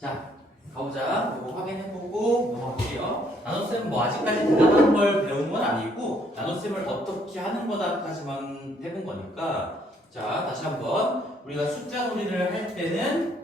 자, 가보자. 이거 확인해보고 넘어갈게요. 나눗셈 뭐 아직까지 대단한 걸 배운 건 아니고 나눗셈을 어떻게 하는 거다까지만 해본 거니까 자, 다시 한번 우리가 숫자 놀이를 할 때는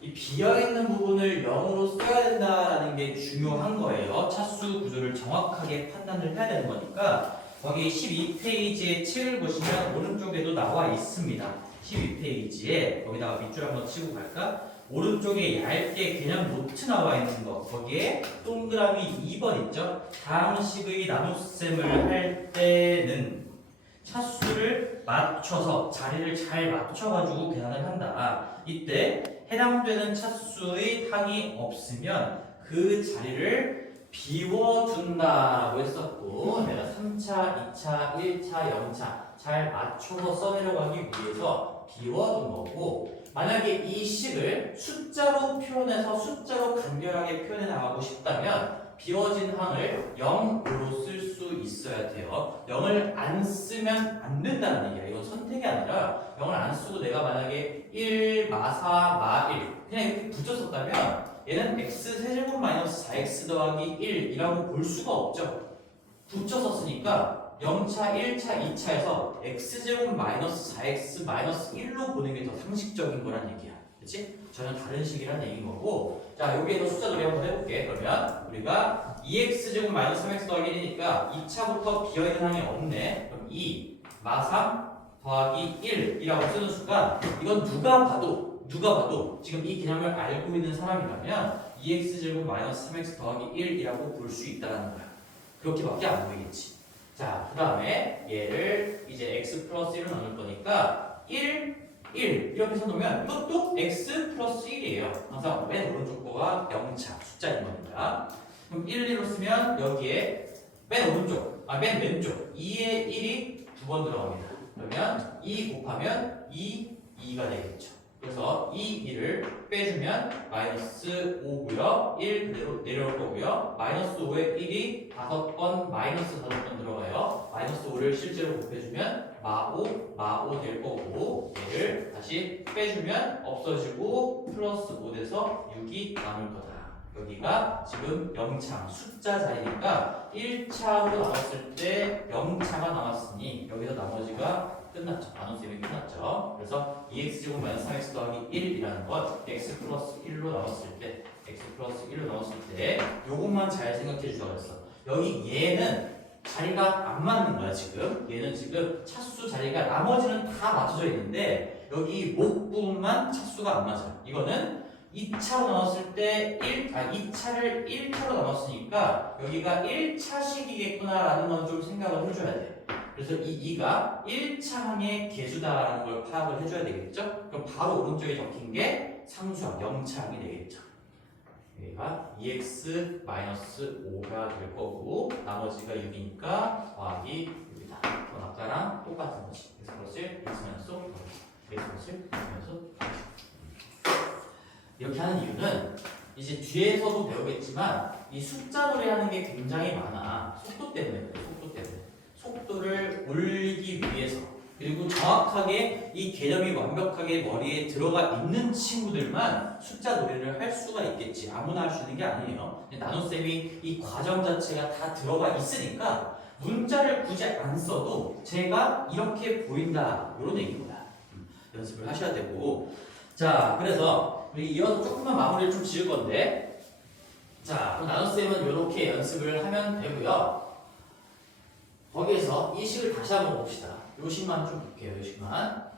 이 비어있는 부분을 0으로 써야 된다라는 게 중요한 거예요. 차수 구조를 정확하게 판단을 해야 되는 거니까 거기 12페이지에 책을 보시면 오른쪽에도 나와 있습니다. 12페이지에 거기다가 밑줄 한번 치고 갈까? 오른쪽에 얇게 개념 노트 나와 있는 거 거기에 동그라미 2번 있죠? 다음 식의 나눗셈을 할 때는 차수를 맞춰서 자리를 잘 맞춰가지고 계산을 한다. 이때 해당되는 차수의 항이 없으면 그 자리를 비워둔다라고 했었고 내가 3차, 2차, 1차, 0차 잘 맞춰서 써내려가기 위해서 비워둔 거고 만약에 이 식을 숫자로 표현해서 숫자로 간결하게 표현해 나가고 싶다면 비워진 항을 0으로 쓸 수 있어야 돼요. 0을 안 쓰면 안 된다는 얘기야. 이건 선택이 아니라 0을 안 쓰고 내가 만약에 1, 마4, 마1 그냥 이렇게 붙였었다면 얘는 x-세제곱 마이너스 4x 더하기 1이라고 볼 수가 없죠. 붙여서 쓰니까 0차, 1차, 2차에서 x제곱 마이너스 4x 마이너스 1로 보는 게 더 상식적인 거란 얘기야. 그치? 전혀 다른 식이란 얘기인 거고 자 여기에도 숫자 놀이 한번 해볼게. 그러면 우리가 2x제곱 마이너스 3x 더하기 1이니까 2차부터 비어있는 항이 없네. 그럼 2, 마3 더하기 1이라고 쓰는 순간 이건 누가 봐도 지금 이 개념을 알고 있는 사람이라면 2x제곱 마이너스 3x 더하기 1이라고 볼 수 있다는 거야. 그렇게밖에 안 보이겠지. 자, 그 다음에 얘를 이제 x 플러스 1로 나눌 거니까 1 이렇게 써놓으면 이것도 x 플러스 1이에요. 항상 맨 오른쪽 거가 0차 숫자인 겁니다. 그럼 1로 쓰면 여기에 맨 왼쪽 2에 1이 두 번 들어갑니다. 그러면 2 곱하면 2가 되겠죠. 그래서 2를 빼주면 마이너스 5고요. 1 그대로 내려올 거고요. 마이너스 5에 1이 5번, 마이너스 5번 들어가요. 마이너스 5를 실제로 곱해주면 마5 될 거고 얘를 다시 빼주면 없어지고 플러스 5 돼서 6이 남을 거다. 여기가 지금 0차 숫자 자리니까 1차로 나눴을 때 0차가 남았으니 여기서 나머지가 끝났죠. 나눗셈이 끝났죠. 그래서 2x제곱 마이너스 3x 더하기 1이라는 건 x 플러스 1로 나눴을 때 요것만 잘 생각해 주라고 했어. 여기 얘는 자리가 안 맞는 거야 지금. 얘는 지금 차수 자리가 나머지는 다 맞춰져 있는데 여기 목 부분만 차수가 안 맞아. 이거는 2차로 나눴을 때 2차를 1차로 나눴으니까 여기가 1차식이겠구나 라는 건 좀 생각을 해줘야 돼. 그래서 이 2가 1차항의 개수다라는 걸 파악을 해줘야 되겠죠? 그럼 바로 오른쪽에 적힌 게 상수항 0차항이 되겠죠. 여기가 2x-5가 될 거고 나머지가 6이니까 더하기 6이다. 그건 아까랑 똑같은 거지. x 플러스 1, x 마이너스 5, x 플러스 1, x 마이너스 5. 이렇게 하는 이유는 이제 뒤에서도 배우겠지만 이 숫자 놀이 하는 게 굉장히 많아. 속도 때문에 그래. 속도를 올리기 위해서 그리고 정확하게 이 개념이 완벽하게 머리에 들어가 있는 친구들만 숫자 놀이를 할 수가 있겠지. 아무나 할 수 있는 게 아니에요. 나눗셈이 이 과정 자체가 다 들어가 있으니까 문자를 굳이 안 써도 제가 이렇게 보인다 이런 얘기입니다. 연습을 하셔야 되고 자 그래서 우리 이어서 조금만 마무리를 좀 지을 건데 자 그럼 나눗셈은 이렇게 연습을 하면 되고요. 거기에서 이 식을 다시 한번 봅시다. 요 식만 좀 볼게요. 요 식만.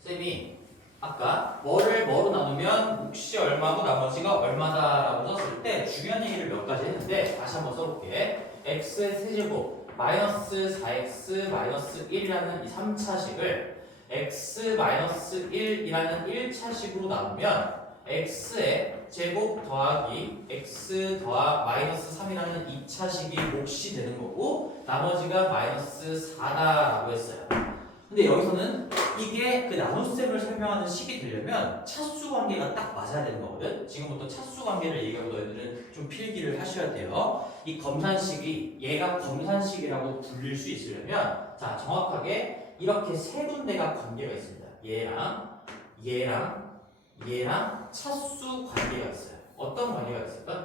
쌤이 아까 뭐를 뭐로 나누면 몫이 얼마고 나머지가 얼마다라고 썼을 때 중요한 얘기를 몇 가지 했는데 다시 한번 써볼게. x의 세제곱 마이너스 4x 마이너스 1이라는 이 3차식을 x 마이너스 1이라는 1차식으로 나누면 x의 제곱 더하기 x 더하 마이너스 3이라는 2차식이 몫이 되는 거고 나머지가 마이너스 4다라고 했어요. 근데 여기서는 이게 그 나눗셈을 설명하는 식이 되려면 차수 관계가 딱 맞아야 되는 거거든. 지금부터 차수 관계를 얘기하고 너희들은 좀 필기를 하셔야 돼요. 이 검산식이 얘가 검산식이라고 불릴 수 있으려면 자 정확하게 이렇게 세 군데가 관계가 있습니다. 얘랑 얘랑 차수 관계가 있어요. 어떤 관계가 있을까?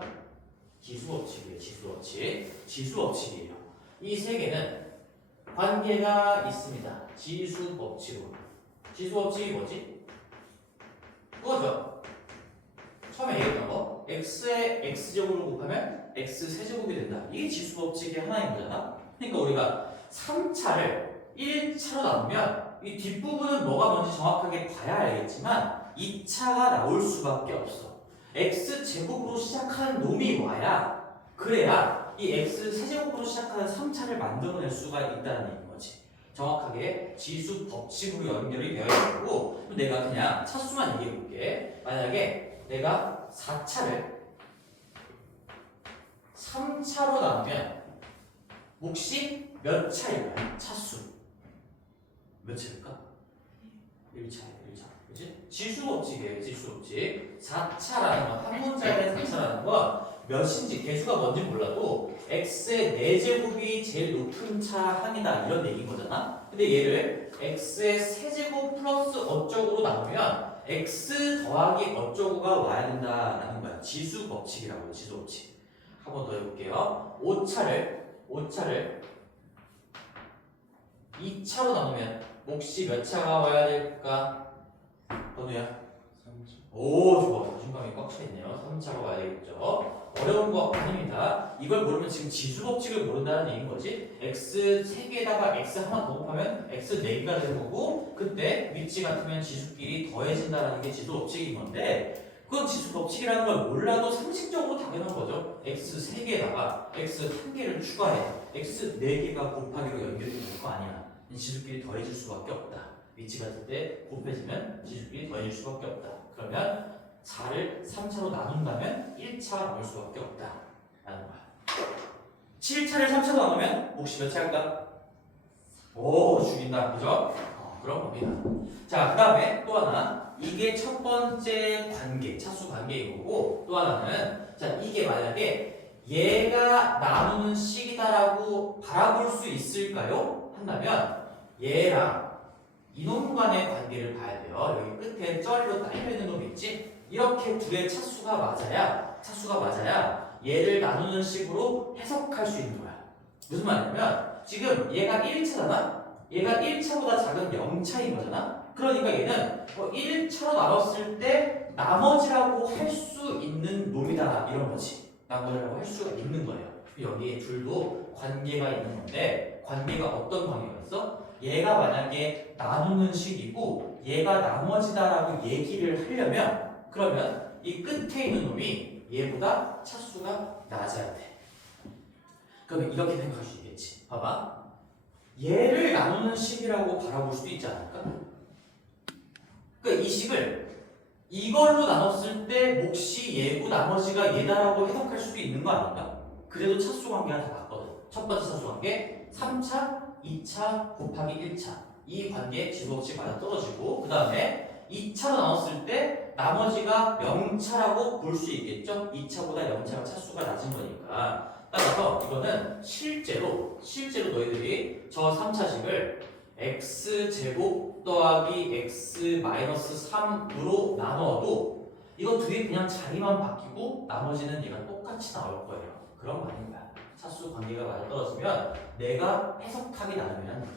지수법칙이에요. 지수법칙이에요. 이 세 개는 관계가 있습니다. 지수법칙으로. 지수법칙이 뭐지? 그거죠. 처음에 얘기했던 거. x에 x제곱을 곱하면 x세제곱이 된다. 이게 지수법칙의 하나인 거잖아. 그러니까 우리가 3차를 1차로 나누면 이 뒷부분은 뭐가 뭔지 정확하게 봐야 알겠지만 2차가 나올 수밖에 없어. x제곱으로 시작하는 놈이 와야 그래야 이 x세제곱으로 시작하는 3차를 만들어낼 수가 있다는 얘기인 거지. 정확하게 지수 법칙으로 연결이 되어 있는 거고 내가 그냥 차수만 얘기해 볼게. 만약에 내가 4차를 3차로 나누면 몫이 몇 차일까요? 차수 몇 차일까? 1차 그치? 지수법칙이에요. 지수법칙 4차라는 건 한 문자에 4차라는 건 몇인지 개수가 뭔지 몰라도 x의 4제곱이 제일 높은 차 항이다 이런 얘기인 거잖아. 근데 얘를 x의 세제곱 플러스 어쩌고로 나누면 x 더하기 어쩌고가 와야 된다라는 거야. 지수법칙이라고 해요. 지수법칙. 한 번 더 해볼게요. 5차를 2차로 나누면 몫이 몇 차가 와야 될까? 번우야? 3차. 오, 좋아. 자신감이 꽉 차있네요. 3차로 가야 되겠죠. 어려운 거 아닙니다. 이걸 모르면 지금 지수법칙을 모른다는 얘기인 거지. x 3개에다가 x 하나 더 곱하면 x 4개가 되는 거고 그때 위치 같으면 지수끼리 더해진다는 게 지수법칙인 건데 그건 지수법칙이라는 걸 몰라도 상식적으로 당연한 거죠. x 3개에다가 x 1개를 추가해. x 4개가 곱하기로 연결이 될 거 아니야. 지수끼리 더해질 수밖에 없다. 위치 같을 때 곱해지면 지수끼리 더해질 수밖에 없다. 그러면 4를 3차로 나눈다면 1차가 나올 수밖에 없다. 라는 거야. 7차를 3차로 나누면 몫이 몇 차일까? 오, 죽인다. 그죠? 그런 겁니다. 자, 그 다음에 또 하나. 이게 첫 번째 관계, 차수 관계인 거고 또 하나는 자, 이게 만약에 얘가 나누는 식이다라고 바라볼 수 있을까요? 한다면 얘랑 이놈 간의 관계를 봐야 돼요. 여기 끝에 쩌리로 딸려있는 놈 있지? 이렇게 둘의 차수가 맞아야 얘를 나누는 식으로 해석할 수 있는 거야. 무슨 말이냐면 지금 얘가 1차잖아? 얘가 1차보다 작은 0차인 거잖아? 그러니까 얘는 1차로 나눴을 때 나머지라고 할 수 있는 놈이다 이런 거지. 나머지라고 할 수가 있는 거예요. 여기 둘도 관계가 있는 건데 관계가 어떤 관계가 있어? 얘가 만약에 나누는 식이고 얘가 나머지다라고 얘기를 하려면 그러면 이 끝에 있는 놈이 얘보다 차수가 낮아야 돼. 그러면 이렇게 생각할 수 있겠지. 봐봐. 얘를 나누는 식이라고 바라볼 수도 있지 않을까? 그러니까 이 식을 이걸로 나눴을 때 몫이 얘고 나머지가 얘다라고 해석할 수도 있는 거 아닌가? 그래도 차수 관계가 다 맞거든. 첫 번째 차수 관계 3차, 2차 곱하기 1차 이 관계 지수법칙 맞아 떨어지고 그 다음에 2차로 나눴을 때 나머지가 0차라고 볼 수 있겠죠? 2차보다 0차가 차수가 낮은 거니까 따라서 이거는 실제로 너희들이 저 3차식을 x제곱 더하기 x 마이너스 3으로 나눠도 이거 두 개 그냥 자리만 바뀌고 나머지는 얘가 똑같이 나올 거예요. 그런 거 아닌 거야. 차수 관계가 맞아떨어지면 내가 해석하기 나름이라는 거야.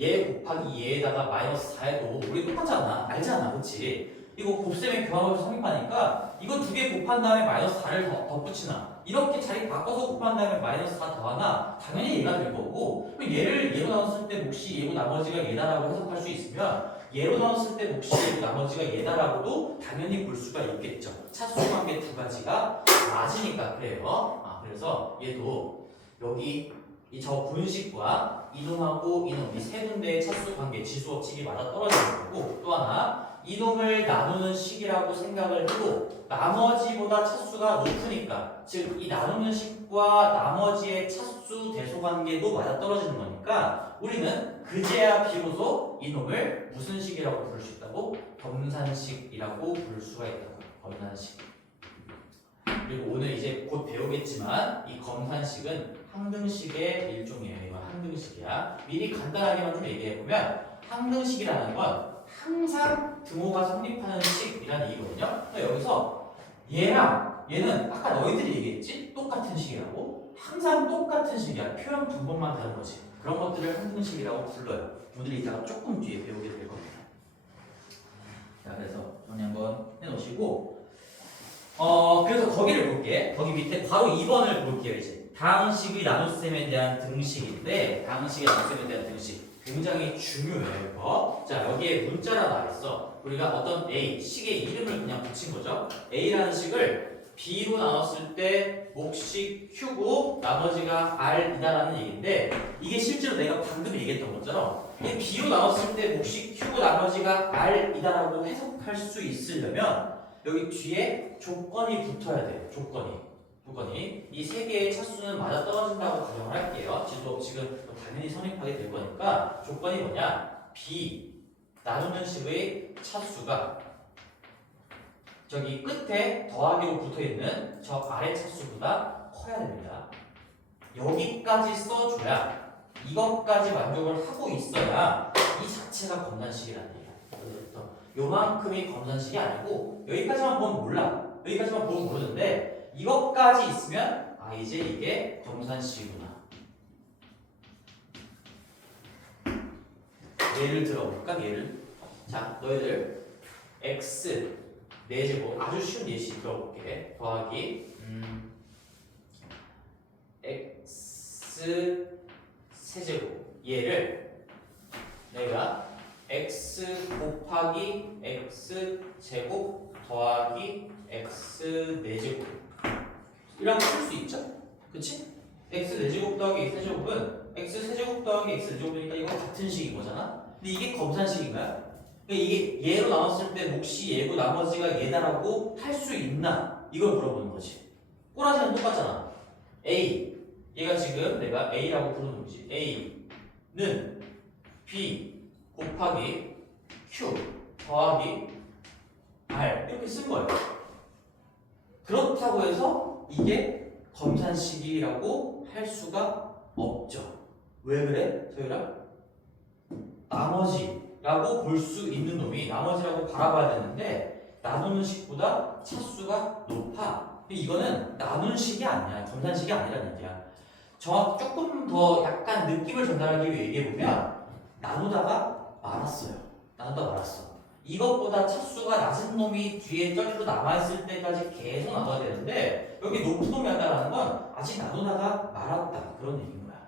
얘 곱하기 얘에다가 마이너스 4해도 우리 똑같잖아. 알잖아. 그치? 이거 곱셈의 교환법에서 성립하니까 이거 두 개 곱한 다음에 마이너스 4를 덧붙이나 이렇게 자리 바꿔서 곱한 다음에 마이너스 4 더하나 당연히 얘가 될 거고 그럼 얘를 얘로 나눴을 때 몫이 얘고 나머지가 얘다라고 해석할 수 있으면 얘로 나눴을 때 몫이 얘고 나머지가 얘다라고도 당연히 볼 수가 있겠죠. 차수 관계 두 가지가 맞으니까 그래요. 그래서 얘도 여기 이 저 분식과 이놈하고 이놈 이 세 군데의 차수 관계 지수법칙이 맞아 떨어지는 거고 또 하나 이놈을 나누는 식이라고 생각을 해도 나머지보다 차수가 높으니까 즉 이 나누는 식과 나머지의 차수 대소 관계도 맞아 떨어지는 거니까 우리는 그제야 비로소 이놈을 무슨 식이라고 부를 수 있다고? 검산식이라고 부를 수가 있다고. 검산식. 그리고 오늘 이제 곧 배우겠지만 이 검산식은 항등식의 일종이에요. 이건 항등식이야. 미리 간단하게만 좀 얘기해보면 항등식이라는 건 항상 등호가 성립하는 식이라는 얘기거든요. 그러니까 여기서 얘랑 얘는 아까 너희들이 얘기했지? 똑같은 식이라고. 항상 똑같은 식이야. 표현 두 번만 다른 거지. 그런 것들을 항등식이라고 불러요. 오늘 이따가 조금 뒤에 배우게 될 겁니다. 자, 그래서 정리 한번 해놓으시고, 그래서 거기를 볼게. 거기 밑에 바로 2번을 볼게요. 이제 다항식의 나눗셈에 대한 등식인데, 다항식의 나눗셈에 대한 등식 굉장히 중요해요. 이거. 자, 여기에 문자라 나와 있어. 우리가 어떤 A 식의 이름을 그냥 붙인 거죠. A라는 식을 B로 나눴을 때 몫이 Q고 나머지가 R이다라는 얘기인데, 이게 실제로 내가 방금 얘기했던 것처럼 이 B로 나눴을 때 몫이 Q고 나머지가 R이다라고 해석할 수 있으려면 여기 뒤에 조건이 붙어야 돼요. 조건이 이 세 개의 차수는 맞아떨어진다고 가정을 할게요. 지금 당연히 성립하게 될 거니까 조건이 뭐냐? B 나누는 식의 차수가 저기 끝에 더하기로 붙어있는 저 아래 차수보다 커야 됩니다. 여기까지 써줘야, 이것까지 만족을 하고 있어야 이 자체가 검산식이라는 얘기야. 요만큼이 검산식이 아니고 여기까지만 보면 몰라. 여기까지만 보면 모르는데 이것까지 있으면 아 이제 이게 검산식이구나. 예를 들어볼까? 자, 너희들 x 4제곱 아주 쉬운 예시 들어볼게. 더하기 x 세제곱 얘를 내가 x 곱하기 x 제곱 더하기 x 4제곱 이라고 쓸 수 있죠? 그치? x 4제곱 더하기 x 세제곱은 x 세제곱 더하기 x 4제곱이니까 이거 같은 식인 거잖아? 근데 이게 검산식인가요? 그러니까 이게 얘로 나눴을 때 몫이 얘고 나머지가 얘다라고 할 수 있나? 이걸 물어보는 거지. 꼬라지는 똑같잖아. A 얘가 지금 내가 A라고 부르는 거지. A는 B 곱하기 Q 더하기 R 이렇게 쓴 거예요. 그렇다고 해서 이게 검산식이라고 할 수가 없죠. 왜 그래? 저희랑 나머지라고 볼 수 있는 놈이 나머지라고 바라봐야 되는데 나누는 식보다 차수가 높아. 이거는 나누는 식이 아니야. 검산식이 아니라는 얘기야. 조금 더 약간 느낌을 전달하기 위해 얘기해보면 나누다가 말았어요. 이것보다 차수가 낮은 놈이 뒤에 쩔로 남아있을 때까지 계속 나눠야 되는데 여기 높은 놈이 한다는 건 아직 나누다가 말았다. 그런 얘기인 거야.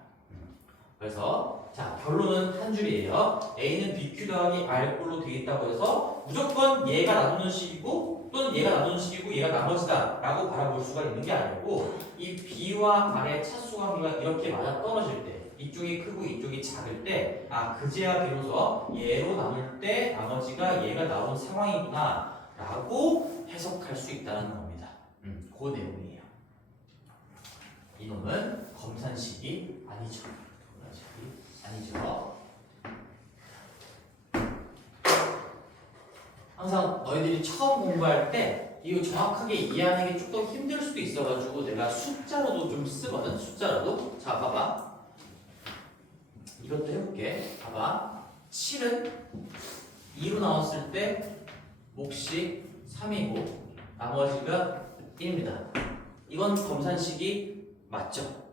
그래서 자 결론은 한 줄이에요. A는 BQ 더하기 R꼴로 되어 있다고 해서 무조건 얘가 나누는 식이고 또는 얘가 나누는 식이고 얘가 나머지다 라고 바라볼 수가 있는 게 아니고 이 B와 R의 차수 관계가 이렇게 맞아 떨어질 때 이쪽이 크고 이쪽이 작을 때 아 그제야 비로소 얘로 나눌 때 나머지가 얘가 나온 상황이구나 라고 해석할 수 있다는 겁니다. 그 내용이에요. 이놈은 검산식이 아니죠. 항상 너희들이 처음 공부할 때 이거 정확하게 이해하는 게 조금 힘들 수도 있어가지고 내가 숫자로도 좀 쓰거든. 숫자로도. 자 봐봐. 이것도 해볼게. 봐봐. 7은 2로 나왔을 때 몫이 3이고 나머지가 1입니다. 이건 검산식이 맞죠?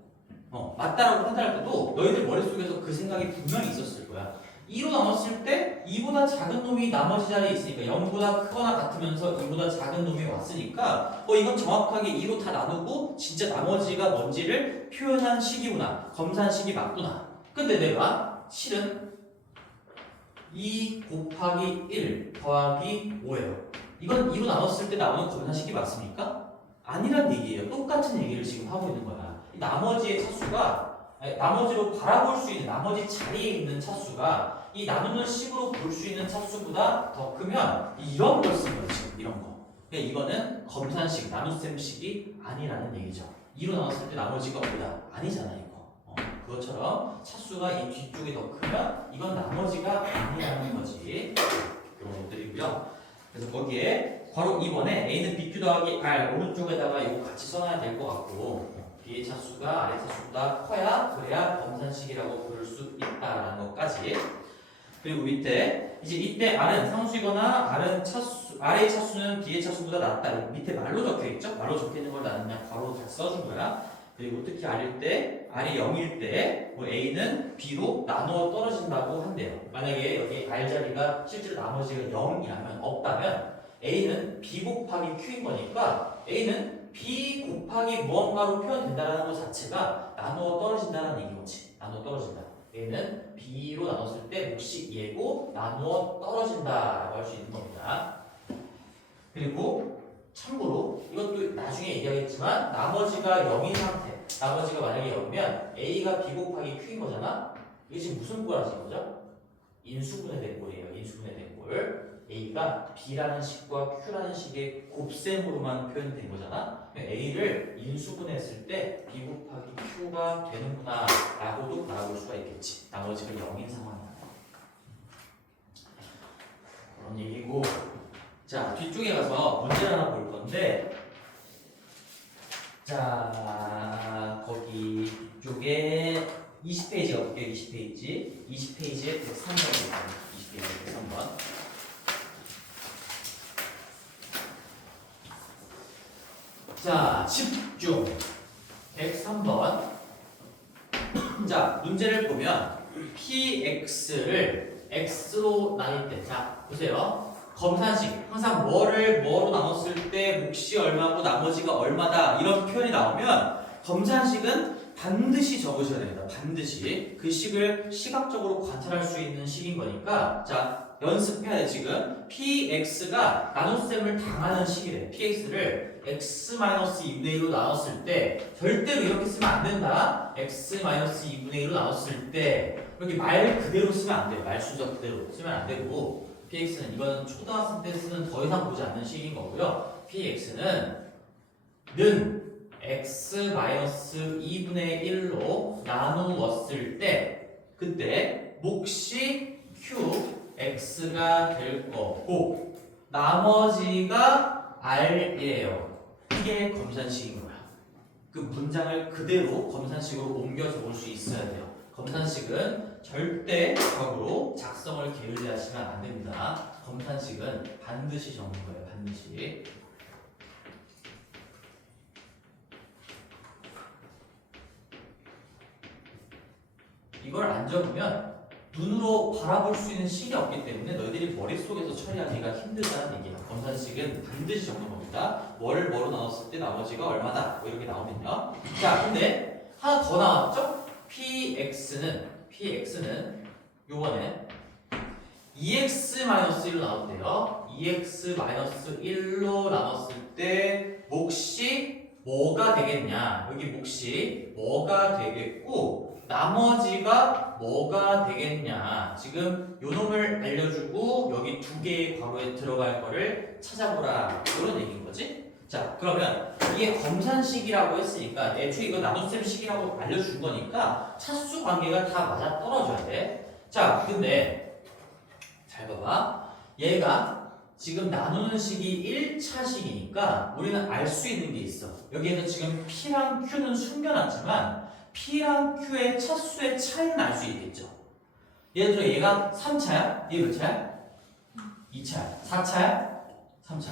맞다라고 판단할 때도 너희들 머릿속에서 그 생각이 분명히 있었을 거야. 2로 나눴을 때 2보다 작은 놈이 나머지 자리에 있으니까 0보다 크거나 같으면서 2보다 작은 놈이 왔으니까 이건 정확하게 2로 다 나누고 진짜 나머지가 뭔지를 표현한 식이구나. 검산식이 맞구나. 근데 내가 실은 2 곱하기 1 더하기 5예요. 이건 2로 나눴을 때 나오는 검산식이 맞습니까? 아니란 얘기예요. 똑같은 얘기를 지금 하고 있는 거야. 나머지의 차수가 나머지로 바라볼 수 있는 나머지 자리에 있는 차수가 이 나누는 식으로 볼 수 있는 차수보다 더 크면 이런 걸 쓴 거지. 이런 거. 그러니까 이거는 검산식, 나눗셈식이 아니라는 얘기죠. 2로 나눴을 때 나머지가 없다. 아니잖아 이거. 그것처럼 차수가 이 뒤쪽이 더 크면 이건 나머지가 아니라는 거지. 그런 것들이고요. 그래서 거기에 바로 이번에 A는 BQ 더하기 R 오른쪽에다가 이거 같이 써놔야 될 것 같고 B의 차수가 R의 차수보다 커야 그래야 검산식이라고 부를 수 있다라는 것까지 그리고 밑에 이제 이때 R은 상수이거나 R은 차수, R의 차수는 B의 차수보다 낮다. 밑에 말로 적혀 있죠? 말로 적혀 있는 걸 나는 그냥 바로 다 써준 거야. 그리고 특히 R일 때, R이 0일 때, 뭐 A는 B로 나누어 떨어진다고 한대요. 만약에 여기 R 자리가 실제로 나머지가 0이라면, 없다면 A는 B 곱하기 Q인 거니까 A는 B 곱하기 무언가로 표현된다는 것 자체가 나누어 떨어진다는 얘기인 거지. 나누어 떨어진다. A는 B로 나눴을 때 몫이 얘고 나누어 떨어진다라고 할 수 있는 겁니다. 그리고 참고로 이것도 나중에 얘기하겠지만 나머지가 0인 상태, 나머지가 만약에 0이면 A가 B 곱하기 Q인 거잖아? 이게 지금 무슨 꼴하신 거죠? 인수분해 된 꼴이에요. 인수분해 된 꼴. A가 B라는 식과 Q라는 식의 곱셈으로만 표현된 거잖아? A를 인수분해했을 때 B 곱하기 Q가 되는구나 라고도 알아볼 수가 있겠지. 나머지가 0인 상황이야. 그런 얘기고, 자, 뒤쪽에 가서 문제를 하나 볼 건데, 자, 거기 뒤쪽에 20페이지가 볼게요. 20페이지. 20페이지에 103번입니다. 20페이지에 103번. 자, 집중. 103번. 자, 문제를 보면 px를 x로 나눌 때, 자, 보세요. 검산식, 항상 뭐로 나눴을 때 몫이 얼마고 나머지가 얼마다 이런 표현이 나오면 검산식은 반드시 적으셔야 됩니다. 반드시. 그 식을 시각적으로 관찰할 수 있는 식인 거니까, 자, 연습해야 돼. 지금 px가 나눗셈을 당하는 식이래. px를 x-2분의 1로 나눴을 때 절대로 이렇게 쓰면 안 된다. x-2분의 1로 나눴을 때 이렇게 말 그대로 쓰면 안 돼요. 말 순서 그대로 쓰면 안 되고, px는 이건 초등학생 때 쓰는 더 이상 보지 않는 식인 거고요. px는 x-2분의 1로 나누었을 때 그때 몫이 qx가 될 거고 나머지가 r이에요. 이게 검산식인 거야. 그 문장을 그대로 검산식으로 옮겨 적을 수 있어야 돼요. 검산식은 절대적으로 작성을 게을리하시면 안 됩니다. 검산식은 반드시 적는 거예요. 반드시. 이걸 안 적으면 눈으로 바라볼 수 있는 식이 없기 때문에 너희들이 머릿속에서 처리하기가 힘들다는 얘기야. 검산식은 반드시 적는 겁니다. 뭐를 뭐로 나눴을 때 나머지가 얼마다 뭐 이렇게 나오면요. 자, 근데 하나 더 나왔죠? px는 요번에 2x-1로 나눴대요. 2x-1로 나눴을 때 몫이 뭐가 되겠냐? 여기 몫이 뭐가 되겠고 나머지가 뭐가 되겠냐? 지금 요 놈을 알려주고 여기 두 개의 괄호에 들어갈 거를 찾아보라. 이런 얘기인 거지? 자, 그러면 이게 검산식이라고 했으니까 애초에 이거 나눗셈 식이라고 알려준 거니까 차수 관계가 다 맞아 떨어져야 돼. 자, 근데 잘 봐봐. 얘가 지금 나누는 식이 1차식이니까 우리는 알 수 있는 게 있어. 여기에서 지금 P랑 Q는 숨겨놨지만 P랑 Q의 차수의 차이는 알 수 있겠죠. 예를 들어 얘가 3차야? 얘 몇 차야? 2차야. 4차야? 3차.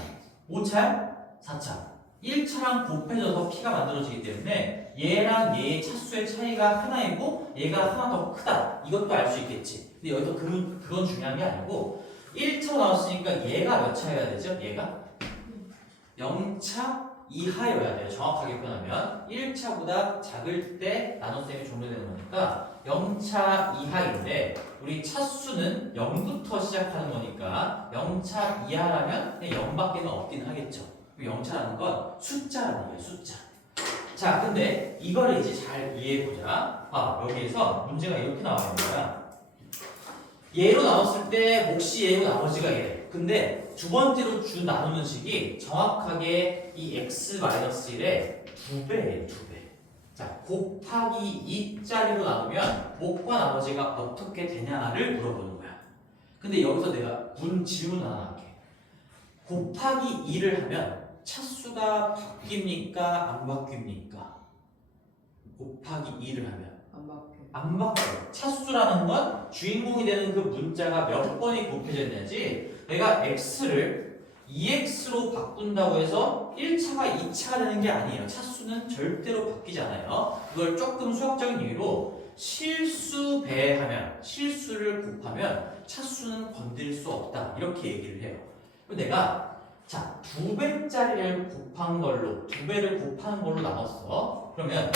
5차야? 4차. 1차랑 곱해져서 P가 만들어지기 때문에 얘랑 얘의 차수의 차이가 하나이고 얘가 하나 더 크다. 이것도 알 수 있겠지. 근데 여기서 그건 중요한 게 아니고 1차로 나왔으니까 얘가 몇 차여야 되죠? 얘가 0차 이하여야 돼요. 정확하게 표현하면 1차보다 작을 때 나눗셈이 종료되는 거니까 0차 이하인데 우리 차수는 0부터 시작하는 거니까 0차 이하라면 그냥 0밖에는 없긴 하겠죠. 0차라는 건 숫자라는 거예요. 숫자. 자, 근데 이거를 이제 잘 이해해보자. 여기에서 문제가 이렇게 나와 있는 거야. 얘로 나눴을 때 몫이 얘고 나머지가 얘. 근데 두 번째로 나누는 식이 정확하게 이 x-1의 2배예요. 2배. 자, 곱하기 2짜리로 나누면 몫과 나머지가 어떻게 되냐를 물어보는 거야. 근데 여기서 내가 질문 하나 할게. 곱하기 2를 하면 차수가 바뀝니까? 안 바뀝니까? 곱하기 2를 하면 안 바뀌어. 안 바뀌어요. 차수라는 건 주인공이 되는 그 문자가 몇 번이 곱해져 있는지 내가 x를 2x로 바꾼다고 해서 1차가 2차가 되는 게 아니에요. 차수는 절대로 바뀌지 않아요. 그걸 조금 수학적인 이유로 실수 배하면 실수를 곱하면 차수는 건드릴 수 없다. 이렇게 얘기를 해요. 그럼 내가 자, 2배짜리를 곱한 걸로 2배를 곱하는 걸로 나눴어. 그러면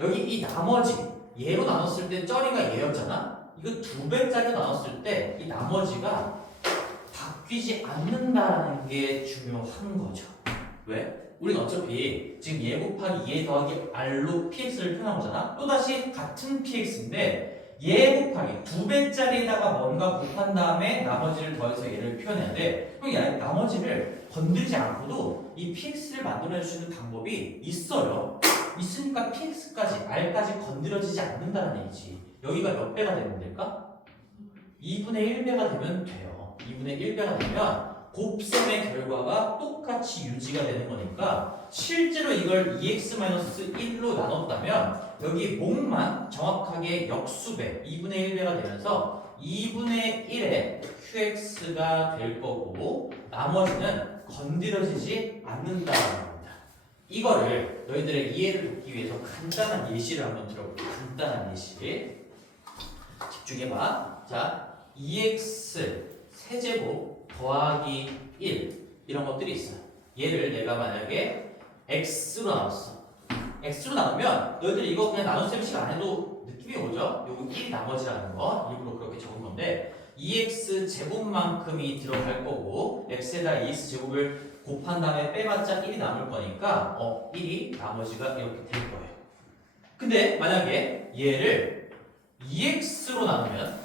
여기 이 나머지 얘로 나눴을 때 쩌리가 얘였잖아. 이거 2배짜리로 나눴을 때 이 나머지가 바뀌지 않는다는 게 중요한 거죠. 왜? 우린 어차피 지금 얘 곱하기 얘 더하기 r로 px를 표현한 거잖아. 또다시 같은 px인데 얘 곱하기 2배짜리에다가 뭔가 곱한 다음에 나머지를 더해서 얘를 표현해야 돼. 그럼 얘 나머지를 건드리지 않고도 이 px를 만들어낼 수 있는 방법이 있어요. 있으니까 px까지 r까지 건드려지지 않는다는 얘기지. 여기가 몇 배가 되면 될까? 2분의 1배가 되면 돼요. 2분의 1배가 되면 곱셈의 결과가 똑같이 유지가 되는 거니까 실제로 이걸 2x-1로 나눴다면 여기 목만 정확하게 역수배 2분의 1배가 되면서 2분의 1의 qx가 될 거고 나머지는 건드려지지 않는다는 겁니다. 이거를 너희들의 이해를 돕기 위해서 간단한 예시를 한번 들어볼게요. 간단한 예시 집중해봐. 자, 2x 세제곱 더하기 1 이런 것들이 있어요. 얘를 내가 만약에 x로 나눴어. x로 나누면 너희들이 이거 그냥 나눗셈식 안 해도 느낌이 오죠? 요거 1 나머지라는 거 일부러 그렇게 적은 건데 2x 제곱만큼이 들어갈 거고 x에다 2x 제곱을 곱한 다음에 빼봤자 1이 남을 거니까 1이 나머지가 이렇게 될 거예요. 근데 만약에 얘를 2x로 나누면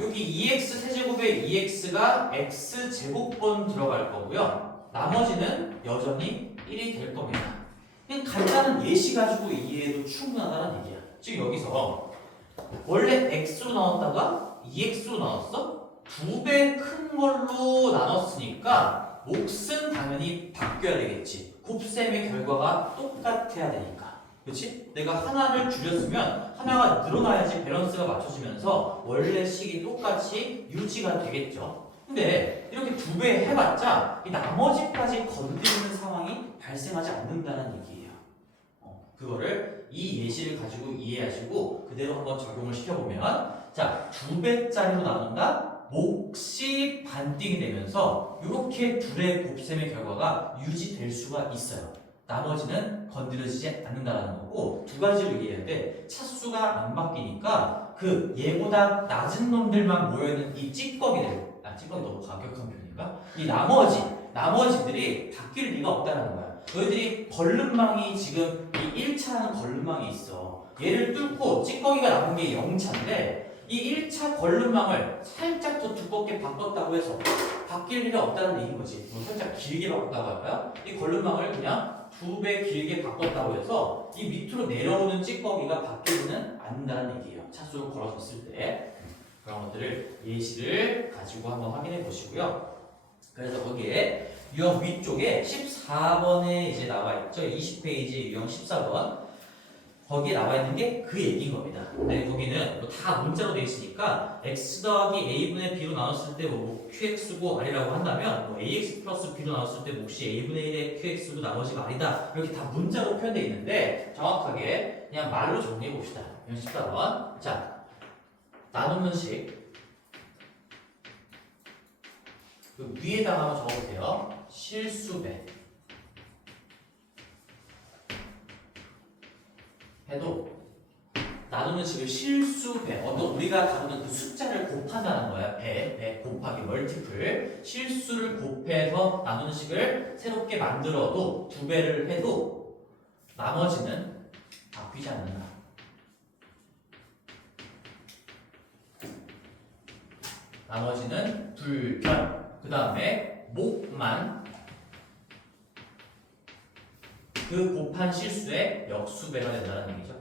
여기 2x 세제곱에 2x가 x제곱번 들어갈 거고요. 나머지는 여전히 1이 될 겁니다. 그냥 간단한 예시 가지고 이해해도 충분하다는 얘기야. 지금 여기서 원래 x로 나눴다가 2x로 나눴어? 2배 큰 걸로 나눴으니까 몫은 당연히 바뀌어야 되겠지. 곱셈의 결과가 똑같아야 되니까. 그렇지? 내가 하나를 줄였으면 하나가 늘어나야지 밸런스가 맞춰지면서 원래 식이 똑같이 유지가 되겠죠. 근데 이렇게 2배 해봤자 이 나머지까지 건드리는 상황이 발생하지 않는다는 얘기예요. 그거를 이 예시를 가지고 이해하시고 그대로 한번 적용을 시켜보면 자, 2배짜리로 나눈다? 몫이 반띵이 되면서 이렇게 둘의 곱셈의 결과가 유지될 수가 있어요. 나머지는 건드려지지 않는다는 거고 두 가지로 얘기해야 돼. 차수가 안 바뀌니까 그 얘보다 낮은 놈들만 모여있는 이 찌꺼기들 찌꺼기 너무 과격한 표현인가? 이 나머지들이 바뀔 리가 없다는 거야. 너희들이 걸름망이 지금 이 1차라는 걸름망이 있어. 얘를 뚫고 찌꺼기가 남은 게 0차인데 이 1차 걸름망을 살짝 더 두껍게 바꿨다고 해서 바뀔 일이 없다는 얘기인 거지. 살짝 길게 바꿨다고 할까요? 이 걸름망을 그냥 2배 길게 바꿨다고 해서 이 밑으로 내려오는 찌꺼기가 바뀌지는 않는다는 얘기예요. 차수를 걸어줬을 때. 그런 것들을 예시를 가지고 한번 확인해 보시고요. 그래서 거기에 유형 위쪽에 14번에 이제 나와 있죠. 20페이지 유형 14번. 거기에 나와 있는 게 그 얘기인 겁니다. 근데 거기는 다 문자로 되어 있으니까 x 더하기 a분의 b로 나눴을 때 뭐 qx고 r이라고 한다면 뭐 ax 플러스 b로 나눴을 때 몫이 a분의 1의 qx고 나머지가 r이다. 이렇게 다 문자로 표현되어 있는데 정확하게 그냥 말로 정리해 봅시다. 14번. 자, 나누는 식. 그 위에다가 한번 적어보세요. 실수배. 해도 나누는 식을 실수배, 우리가 다루는 그 숫자를 곱한다는 거야. 배 곱하기 멀티플. 실수를 곱해서 나누는 식을 새롭게 만들어도 2배를 해도 나머지는 바뀌지 않는다. 나머지는 불변. 그 다음에 목만 그 곱한 실수의 역수배가 된다는 얘기죠.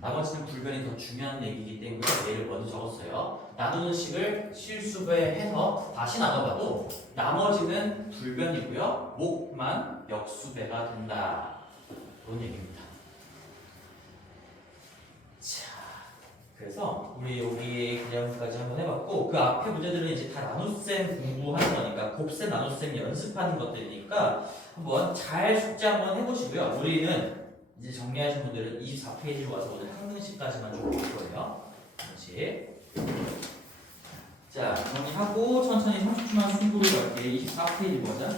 나머지는 불변이 더 중요한 얘기이기 때문에 얘를 먼저 적었어요. 나누는 식을 실수배해서 다시 나눠봐도 나머지는 불변이고요. 목만 역수배가 된다. 그런 얘기입니다. 그래서 우리 여기 개념까지 한번 해봤고 그 앞에 문제들은 이제 다 나눗셈 공부하는 거니까 곱셈 나눗셈 연습하는 것들이니까 한번 잘 숙제 한번 해보시고요. 우리는 이제 정리하신 분들은 24페이지로 와서 오늘 한 등씩까지만 좀 볼 거예요. 다시 자 정리하고 천천히 30초만 승부를 갈게요. 24페이지 보자.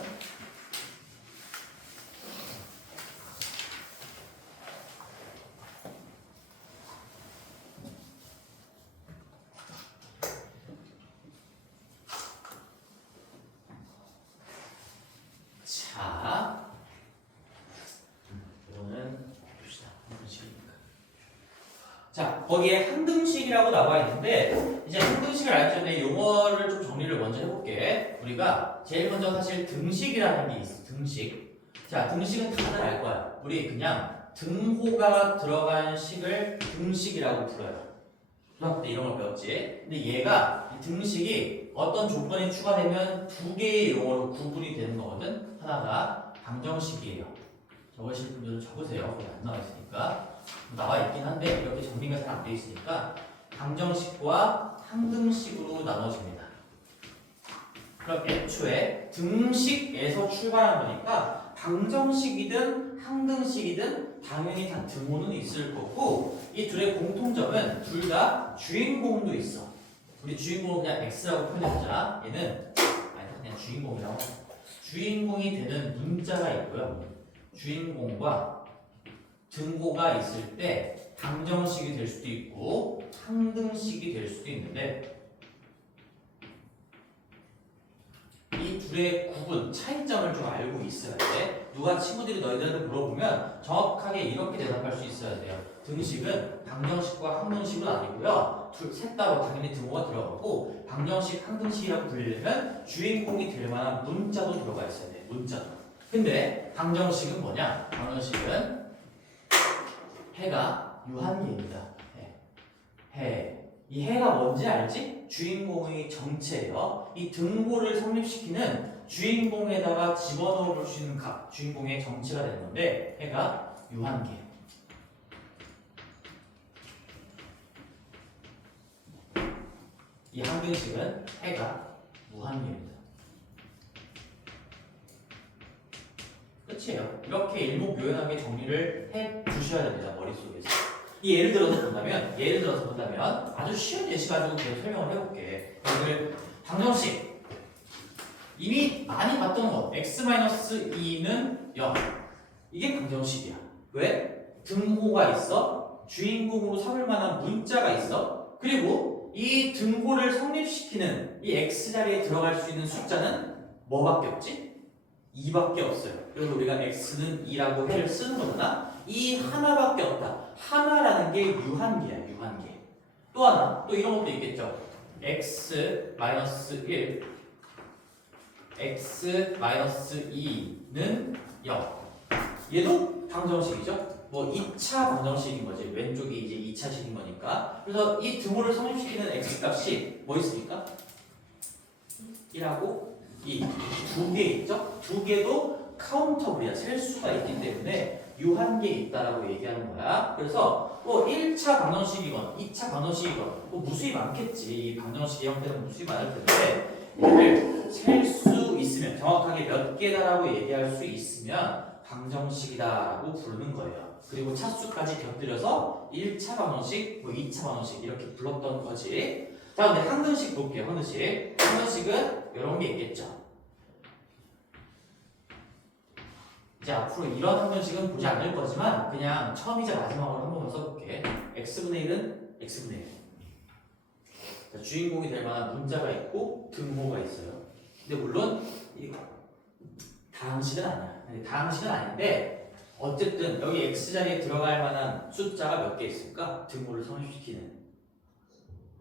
자, 이거는 봅시다. 한 등씩이니까. 자, 거기에 한 등씩이라고 나와 있는데 이제 한 등씩을 알기 전에 용어를 좀 정리를 먼저 해볼게. 우리가 제일 먼저 사실 등식이라는 게 있어. 등식. 자, 등식은 다들 알 거야. 우리 그냥 등호가 들어간 식을 등식이라고 불러요. 중학교 때 이런 걸 배웠지. 근데 얘가 이 등식이 어떤 조건이 추가되면 두 개의 용어로 구분이 되는 거거든. 하나가 방정식이에요. 적으실 분들은 적으세요. 거기 안 나와 있으니까. 나와 있긴 한데 이렇게 정리가 잘 안 돼 있으니까 방정식과 항등식으로 나눠집니다. 그럼 애초에 등식에서 출발한 거니까 방정식이든 항등식이든 당연히 다 등호는 있을 거고 이 둘의 공통점은 둘 다 주인공도 있어. 우리 주인공은 그냥 X라고 표현해보자. 얘는 아니 그냥 주인공이라고. 주인공이 되는 문자가 있고요. 주인공과 등호가 있을 때 방정식이 될 수도 있고 항등식이 될 수도 있는데 이 둘의 구분, 차이점을 좀 알고 있어야 돼. 누가 친구들이 너희들한테 물어보면 정확하게 이렇게 대답할 수 있어야 돼요. 등식은 방정식과 항등식은 아니고요. 셋 다로 당연히 등호가 들어가고 방정식, 항등식이라고 불리려면 주인공이 될 만한 문자도 들어가 있어야 돼. 문자도. 근데 방정식은 뭐냐? 방정식은 해가 유한계입니다. 해. 이 해가 뭔지 알지? 주인공의 정체예요. 이 등호를 성립시키는 주인공에다가 집어넣어 볼 수 있는 값, 주인공의 정체가 되는 건데 해가 유한계. 이 항등식은 해가 무한계입니다. 끝이에요. 이렇게 일목요연하게 정리를 해 주셔야 됩니다. 머릿속에서. 이 예를 들어서 본다면 아주 쉬운 예시 가지고 계속 설명을 해볼게. 오늘 방정식 이미 많이 봤던 거 x-2는 0 이게 방정식이야. 왜? 등호가 있어. 주인공으로 삼을 만한 문자가 있어. 그리고 이 등호를 성립시키는 이 x자리에 들어갈 수 있는 숫자는 뭐밖에 없지? 2밖에 없어요. 그래서 우리가 x는 2라고 해를 쓰는 거잖아. 이 하나밖에 없다. 하나라는 게 유한계야. 유한계. 또 하나, 또 이런 것도 있겠죠. x-1 x-2는 0 얘도 방정식이죠. 뭐 2차 방정식인 거지. 왼쪽이 이제 2차식인 거니까. 그래서 이 등호를 성립시키는 x값이 뭐 있습니까? 1하고 2. 두 개 있죠? 두 개도 카운터블이야. 셀 수가 있기 때문에 유한계 있다라고 얘기하는 거야. 그래서 뭐 1차 방정식이건 2차 방정식이건 뭐 무수히 많겠지. 이 방정식의 형태는 무수히 많을 텐데 이를 셀 수 있으면 정확하게 몇 개다라고 얘기할 수 있으면 방정식이다라고 부르는 거예요. 그리고 차수까지 곁들여서 1차 방정식, 뭐 2차 방정식 이렇게 불렀던 거지. 자, 근데 항등식 볼게요. 항등식. 항등식은 이런 게 있겠죠. 이제 앞으로 이런 항등식은 보지 않을 거지만 그냥 처음이자 마지막으로 한 번만 써볼게. x분의 1은 x분의 1. 자, 주인공이 될 만한 문자가 있고 등호가 있어요. 근데 물론 이거 다항식은 아니야. 다항식은 아닌데 어쨌든 여기 x자리에 들어갈 만한 숫자가 몇 개 있을까? 등호를 성립시키는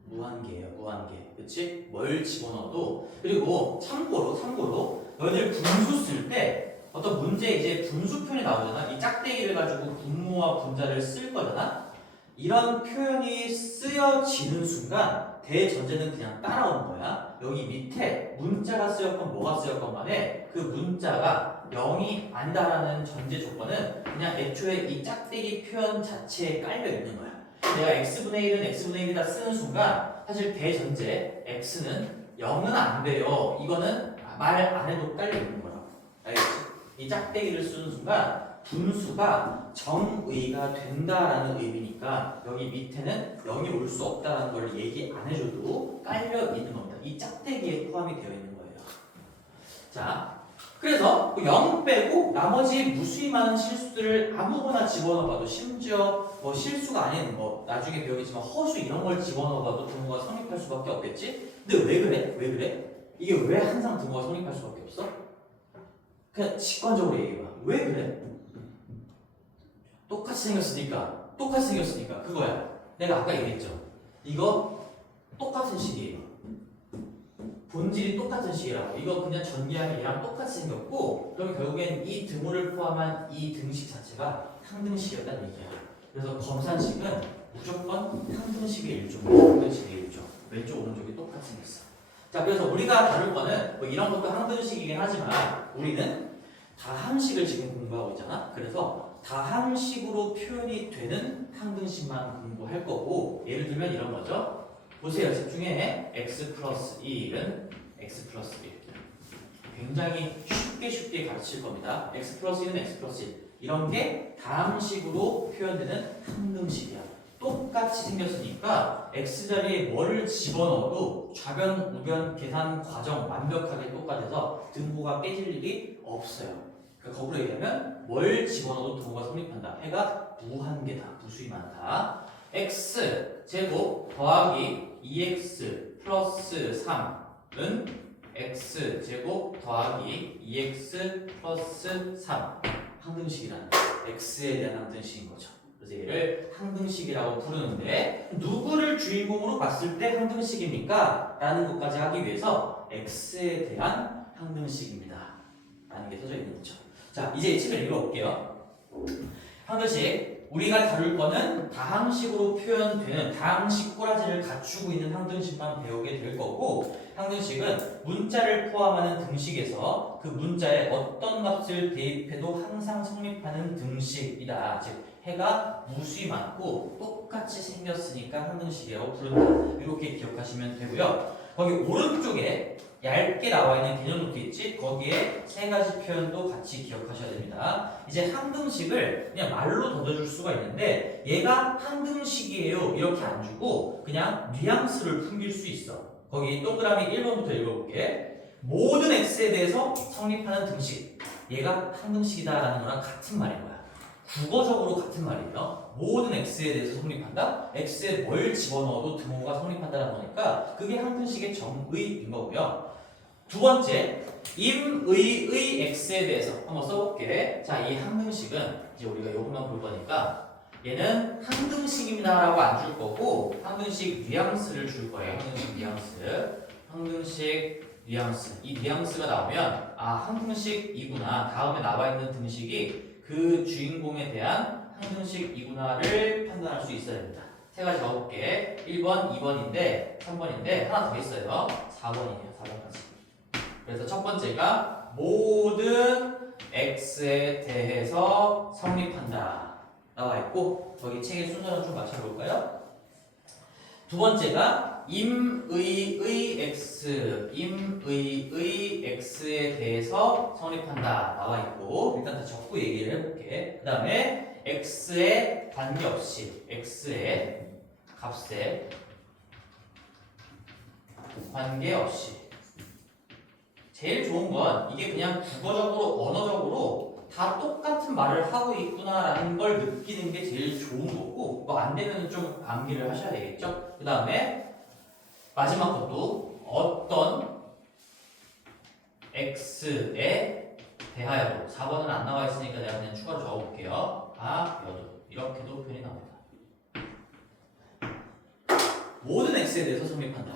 무한계예요. 무한계. 그치? 뭘 집어넣어도. 그리고 참고로 너희들 분수 쓸 때 어떤 문제에 이제 분수표현이 나오잖아. 이 짝대기를 가지고 분모와 분자를 쓸 거잖아. 이런 표현이 쓰여지는 순간 대전제는 그냥 따라오는 거야. 여기 밑에 문자가 쓰였건 뭐가 쓰였건 간에 그 문자가 0이 아니다라는 전제 조건은 그냥 애초에 이 짝대기 표현 자체에 깔려 있는 거야. 내가 x분의 1은 x분의 1이다 쓰는 순간 사실 대전제 x는 0은 안 돼요. 이거는 말 안 해도 깔려 있는 거라고. 알겠지? 이 짝대기를 쓰는 순간 분수가 정의가 된다라는 의미니까 여기 밑에는 0이 올 수 없다라는 걸 얘기 안 해줘도 깔려 있는 겁니다. 이 짝대기에 포함이 되어 있는 거예요. 자, 그래서 0 빼고 나머지 무수히 많은 실수들을 아무거나 집어넣어봐도 심지어 뭐 실수가 아닌 뭐 나중에 배우겠지만 허수 이런 걸 집어넣어봐도 등호가 성립할 수밖에 없겠지? 근데 왜 그래? 왜 그래? 이게 왜 항상 등호가 성립할 수밖에 없어? 그냥 직관적으로 얘기해봐. 왜 그래? 똑같이 생겼으니까 그거야. 내가 아까 얘기했죠. 이거 똑같은 식이에요. 본질이 똑같은 식이라고. 이거 그냥 전개하면 얘랑 똑같이 생겼고 그럼 결국엔 이 등호를 포함한 이 등식 자체가 항등식이었다는 얘기야. 그래서 검산식은 무조건 항등식의 일종이에요. 항등식의 일종. 왼쪽 오른쪽이 똑같이 생겼어. 자, 그래서 우리가 다룰 거는 뭐 이런 것도 항등식이긴 하지만 우리는 다함식을 지금 공부하고 있잖아. 그래서 다함식으로 표현이 되는 항등식만 공부할 거고 예를 들면 이런 거죠. 보세요. 집중해. x 플러스 1은 x 플러스 1. 굉장히 쉽게 가르칠 겁니다. x 플러스 1은 x 플러스 1. 이런 게 다함식으로 표현되는 항등식이야. 똑같이 생겼으니까 x 자리에 뭐를 집어넣어도 좌변, 우변 계산 과정 완벽하게 똑같아서 등호가 깨질 일이 없어요. 그러니까 거꾸로 얘기하면 뭘 집어넣어도 등호가 성립한다. 해가 무한계다. 무수히 많다. x 제곱 더하기 2x 플러스 3은 x 제곱 더하기 2x 플러스 3 항등식이라는 x에 대한 항등식인 거죠. 그래서 얘를 항등식이라고 부르는데 누구를 주인공으로 봤을 때 항등식입니까? 라는 것까지 하기 위해서 x에 대한 항등식입니다. 라는 게 써져 있는 거죠. 자, 이제 이 책을 읽어볼게요. 항등식 우리가 다룰 거는 다항식으로 표현되는 다항식 꼬라지를 갖추고 있는 항등식만 배우게 될 거고 항등식은 문자를 포함하는 등식에서 그 문자에 어떤 값을 대입해도 항상 성립하는 등식이다. 즉 해가 무수히 많고 똑같이 생겼으니까 항등식이라고 부른다. 이렇게 기억하시면 되고요. 거기 오른쪽에 얇게 나와 있는 개념 노트 있지? 거기에 세 가지 표현도 같이 기억하셔야 됩니다. 이제 항등식을 그냥 말로 던져줄 수가 있는데 얘가 항등식이에요 이렇게 안 주고 그냥 뉘앙스를 풍길 수 있어. 거기 동그라미 1번부터 읽어볼게. 모든 x에 대해서 성립하는 등식. 얘가 항등식이다라는 거랑 같은 말인 거야. 국어적으로 같은 말이에요. 모든 x에 대해서 성립한다? x에 뭘 집어넣어도 등호가 성립한다는 거니까 그게 항등식의 정의인 거고요. 두 번째, 임의의 x에 대해서 한번 써볼게. 자, 이 항등식은 이제 우리가 이것만 볼 거니까 얘는 항등식입니다라고 안 줄 거고 항등식 뉘앙스를 줄 거예요. 항등식 뉘앙스. 항등식 뉘앙스. 이 뉘앙스가 나오면 아, 항등식이구나. 다음에 나와 있는 등식이 그 주인공에 대한 항등식이구나를 판단할 수 있어야 됩니다. 세 가지 적어볼게. 1번, 2번인데 3번인데 하나 더 있어요. 4번이에요. 4번까지. 그래서 첫 번째가 모든 x에 대해서 성립한다 나와 있고 거기 책의 순서는 좀 맞춰볼까요? 두 번째가 임의의 x에 대해서 성립한다 나와 있고 일단 다 적고 얘기를 해볼게. 그 다음에 x에 관계없이 x의 값에 관계없이 제일 좋은 건 이게 그냥 국어적으로 언어적으로 다 똑같은 말을 하고 있구나라는 걸 느끼는 게 제일 좋은 거고 뭐 안 되면 좀 암기를 하셔야 되겠죠. 그 다음에 마지막 것도 어떤 x에 대하여도 4번은 안 나와 있으니까 내가 그냥 추가로 적어볼게요. 여도 이렇게도 표현이 나옵니다. 모든 x에 대해서 성립한다.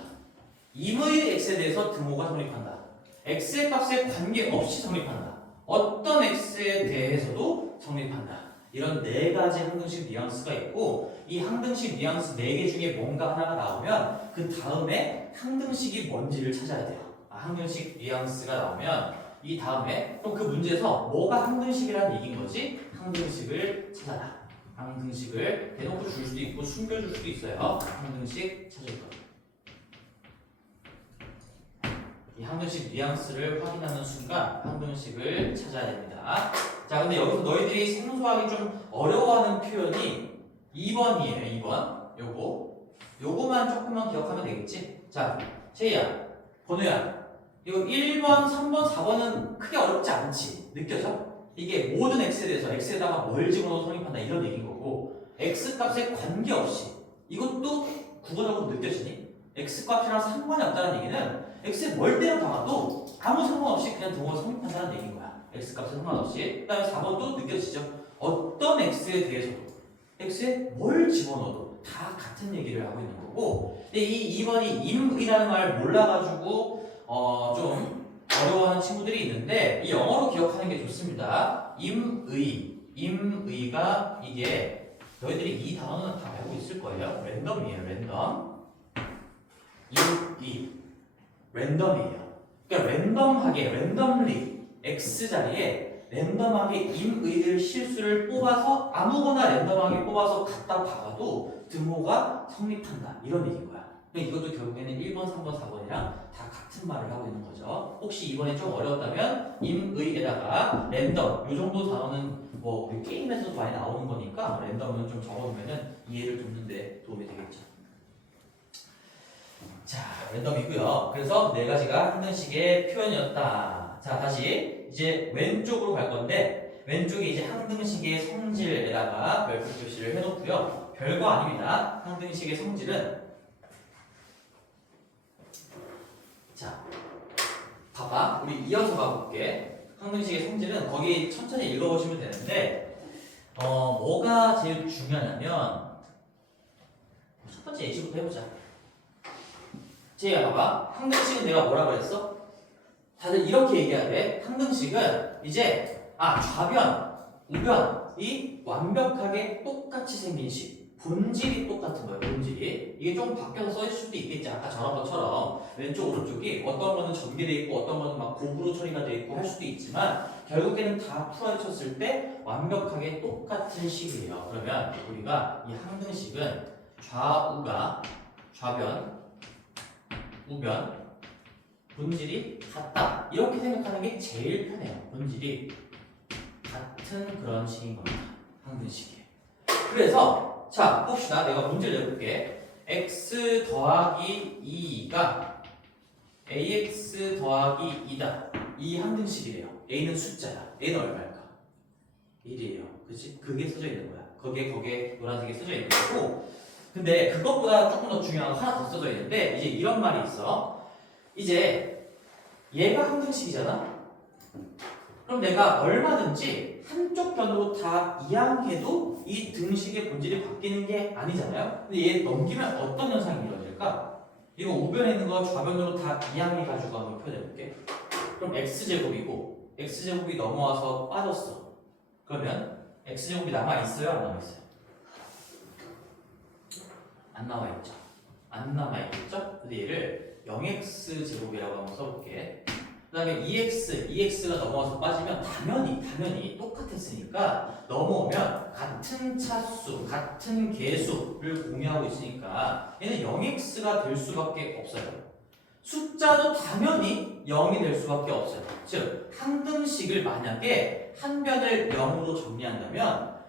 임의 x에 대해서 등호가 성립한다. x의 값에 관계없이 성립한다. 어떤 x에 대해서도 성립한다. 이런 네 가지 항등식 뉘앙스가 있고 이 항등식 뉘앙스 4개 중에 뭔가 하나가 나오면 그 다음에 항등식이 뭔지를 찾아야 돼요. 항등식 뉘앙스가 나오면 이 다음에 또 그 문제에서 뭐가 항등식이라는 얘기인 거지? 항등식을 찾아라. 항등식을 대놓고 줄 수도 있고 숨겨줄 수도 있어요. 항등식 찾을 거. 이 항등식 뉘앙스를 확인하는 순간 항등식을 찾아야 됩니다. 자, 근데 여기서 너희들이 생소하게 좀 어려워하는 표현이 2번이에요. 2번. 요거만 조금만 기억하면 되겠지? 자, 채희야, 번호야. 이거 1번, 3번, 4번은 크게 어렵지 않지? 느껴져? 이게 모든 x에 대해서 x에다가 뭘 집어넣어 성립한다 이런 얘기인 거고 x 값에 관계없이 이것도 구분하고 느껴지니? x 값이랑 상관이 없다는 얘기는 x에 뭘 때려 박아도 아무 상관없이 그냥 등호를 성립한다는 얘기인 거야. x 값에 상관없이. 그 다음에 4번도 느껴지죠? 어떤 x에 대해서도 x에 뭘 집어넣어도 다 같은 얘기를 하고 있는 거고 근데 이 2번이 임의라는 말 몰라가지고 좀 어려워하는 친구들이 있는데 이 영어로 기억하는 게 좋습니다. 임의가 이게 너희들이 이 단어는 다 알고 있을 거예요. 랜덤이에요. 랜덤. 임의 랜덤이에요. 그러니까 랜덤리 x 자리에 랜덤하게 임의를 실수를 뽑아서 아무거나 랜덤하게 뽑아서 갖다 박아도 등호가 성립한다 이런 얘기인 거야. 그러니까 이것도 결국에는 1번, 3번, 4번이랑 다 같은 말을 하고 있는 거죠. 혹시 이번에 좀 어려웠다면 임의에다가 랜덤 이 정도 단어는 뭐 우리 게임에서도 많이 나오는 거니까 랜덤은 좀 적어두면은 이해를 돕는데 도움이 되겠죠. 자, 랜덤이고요. 그래서 네 가지가 항등식의 표현이었다. 자, 다시 이제 왼쪽으로 갈 건데 왼쪽에 이제 항등식의 성질에다가 별표 표시를 해놓고요. 별거 아닙니다. 항등식의 성질은 자, 봐봐. 우리 이어서 가볼게. 항등식의 성질은 거기 천천히 읽어보시면 되는데 뭐가 제일 중요하냐면 첫 번째 예시부터 해보자. 제가 봐봐. 항등식은 내가 뭐라 그랬어? 다들 이렇게 얘기해야 돼. 항등식은 이제 좌변, 우변이 완벽하게 똑같이 생긴 식. 본질이 똑같은 거예요. 본질이. 이게 조금 바뀌어서 써있을 수도 있겠지. 아까 저런 것처럼 왼쪽 오른쪽이 어떤 거는 전개돼 있고 어떤 거는 막 곱으로 처리가 돼 있고 할 수도 있지만 결국에는 다 풀어쳤을 때 완벽하게 똑같은 식이에요. 그러면 우리가 이 항등식은 좌우가 좌변, 우변, 본질이 같다. 이렇게 생각하는 게 제일 편해요. 본질이 같은 그런 식인 겁니다. 항등식이에요. 그래서 자, 봅시다. 내가 문제를 내볼게. x 더하기 2가 ax 더하기 2다. 이 항등식이래요. a는 숫자야. a는 얼마일까? 1이에요. 그치? 그게 써져 있는 거야. 거기에 노란색이 써져 있는 거고 근데 그것보다 조금 더 중요한 거 하나 더 써져 있는데 이제 이런 말이 있어. 이제 얘가 항등식이잖아. 그럼 내가 얼마든지 한쪽 변으로 다 이항해도 이 등식의 본질이 바뀌는 게 아니잖아요. 근데 얘 넘기면 어떤 현상이 일어날까? 이거 우변에 있는 거 좌변으로 다 이항해가지고 한번 표현해볼게. 그럼 x제곱이고 x제곱이 넘어와서 빠졌어. 그러면 x제곱이 남아있어요? 안 남아있어요? 안 남아있죠. 안 남아있겠죠? 근데 얘를 0x제곱이라고 한번 써볼게. 그 다음에 2x가 넘어와서 빠지면 당연히 똑같았으니까 넘어오면 같은 차수, 같은 개수를 공유하고 있으니까 얘는 0x가 될 수밖에 없어요. 숫자도 당연히 0이 될 수밖에 없어요. 즉 항등식을 만약에 한 변을 0으로 정리한다면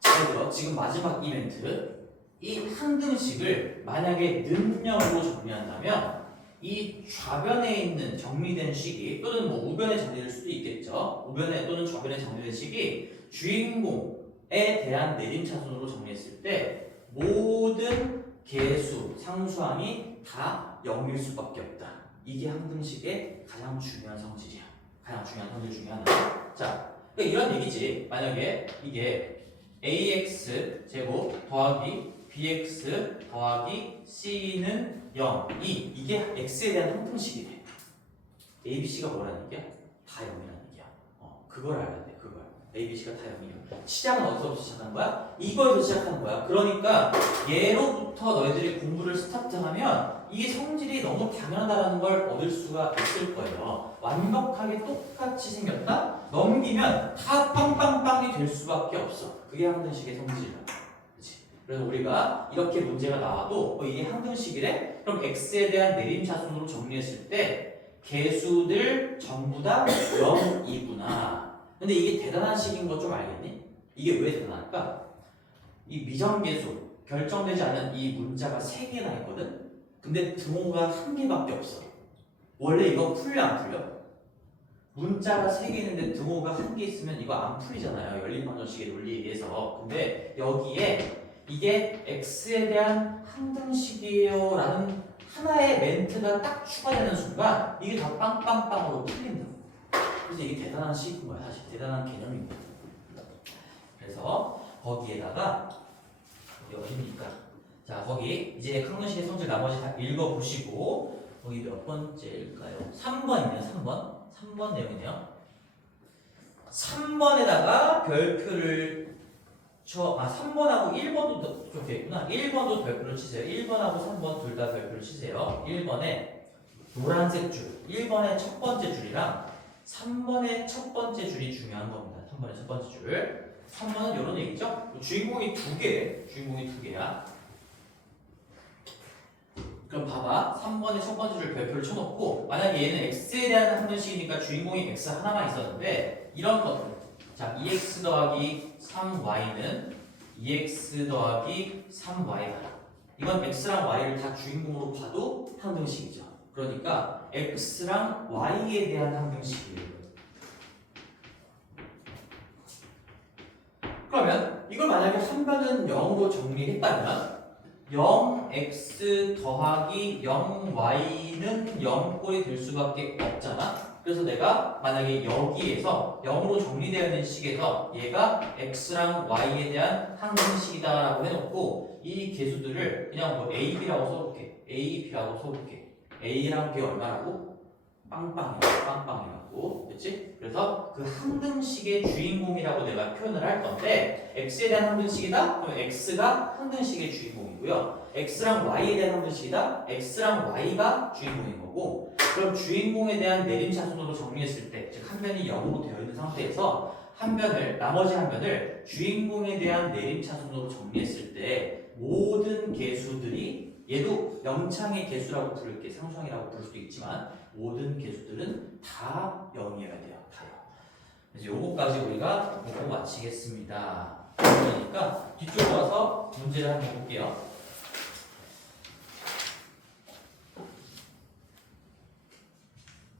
잘 들어. 지금 마지막 이벤트 이 항등식을 만약에 는형으로 정리한다면 이 좌변에 있는 정리된 식이 또는 뭐 우변에 정리될 수도 있겠죠. 우변에 또는 좌변에 정리된 식이 주인공에 대한 내림차순으로 정리했을 때 모든 개수, 상수항이 다 0일 수밖에 없다. 이게 항등식의 가장 중요한 성질이야. 가장 중요한 성질 중에 하나. 자, 그러니까 이런 얘기지. 만약에 이게 ax 제곱 더하기 bx 더하기 c는 0, 2 이게 x에 대한 항등식이래. a, b, c가 뭐라는 얘기야? 다 0이라는 얘기야. 그걸 알아야 돼. 그걸. a, b, c가 다 0이야. 시작은 어디서부터 시작한 거야? 이거에서 시작하는 거야. 그러니까 얘로부터 너희들이 공부를 스타트하면 이게 성질이 너무 당연하다는 걸 얻을 수가 있을 거예요. 완벽하게 똑같이 생겼다? 넘기면 다 빵빵빵이 될 수밖에 없어. 그게 항등식의 성질이야. 그렇지? 그래서 우리가 이렇게 문제가 나와도 이게 항등식이래? 그럼 x에 대한 내림차순으로 정리했을 때 개수들 전부 다 0이구나. 근데 이게 대단한 식인 거 좀 알겠니? 이게 왜 대단할까? 이 미정계수 결정되지 않은 이 문자가 3개나 있거든? 근데 등호가 1개밖에 없어. 원래 이거 풀려 안 풀려? 문자가 3개 있는데 등호가 1개 있으면 이거 안 풀리잖아요. 열림방정식의 논리에 의해서. 근데 여기에 이게 x에 대한 항등식이에요 라는 하나의 멘트가 딱 추가되는 순간 이게 다 빵빵빵으로 풀린다. 그래서 이게 대단한 식인 거야. 사실 대단한 개념인 거야. 그래서 거기에다가 어디입니까? 자, 거기 이제 항등식의 성질 나머지 다 읽어보시고 거기 몇 번째일까요? 3번이네요. 3번 내용이네요. 3번에다가 별표를 3번하고 1번도 좋겠구나. 1번도 별표를 치세요. 1번하고 3번 둘 다 별표를 치세요. 1번에 노란색 줄, 1번의 첫 번째 줄이랑 3번의 첫 번째 줄이 중요한 겁니다. 3번의 첫 번째 줄. 3번은 이런 얘기죠. 주인공이 2개야. 그럼 봐봐. 3번의 첫 번째 줄 별표를 쳐놓고 만약에 얘는 x에 대한 항등식이니까 주인공이 x 하나만 있었는데 이런 것들. 자, 2x 더하기 3y는 2x 더하기 3y다. 이건 x랑 y를 다 주인공으로 봐도 항등식이죠. 그러니까 x랑 y에 대한 항등식이에요. 그러면 이걸 만약에 한 변은 0으로 정리했다면 0x 더하기 0y는 0꼴이 될 수밖에 없잖아. 그래서 내가 만약에 여기에서 0으로 정리되어 있는 식에서 얘가 x랑 y에 대한 항등식이다 라고 해놓고 이 개수들을 그냥 뭐 a, b라고 써볼게. a, b라고 써볼게. a랑 b 얼마라고? 빵빵이라고. 그치? 그래서 그 항등식의 주인공이라고 내가 표현을 할 건데 x에 대한 항등식이다? 그럼 x가 항등식의 주인공이고요. x랑 y에 대한 항등식이다? x랑 y가 주인공인 거고 그럼 주인공에 대한 내림차순으로 정리했을 때 즉 한 변이 0으로 되어 있는 상태에서 나머지 한 변을 주인공에 대한 내림차순으로 정리했을 때 모든 개수들이 얘도 영창의 개수라고 부를게 상수항이라고 부를 수도 있지만 모든 개수들은 다 0이어야 돼요. 다요. 그래서 요거까지 우리가 보고 마치겠습니다. 그러니까 뒤쪽으로 와서 문제를 한번 볼게요.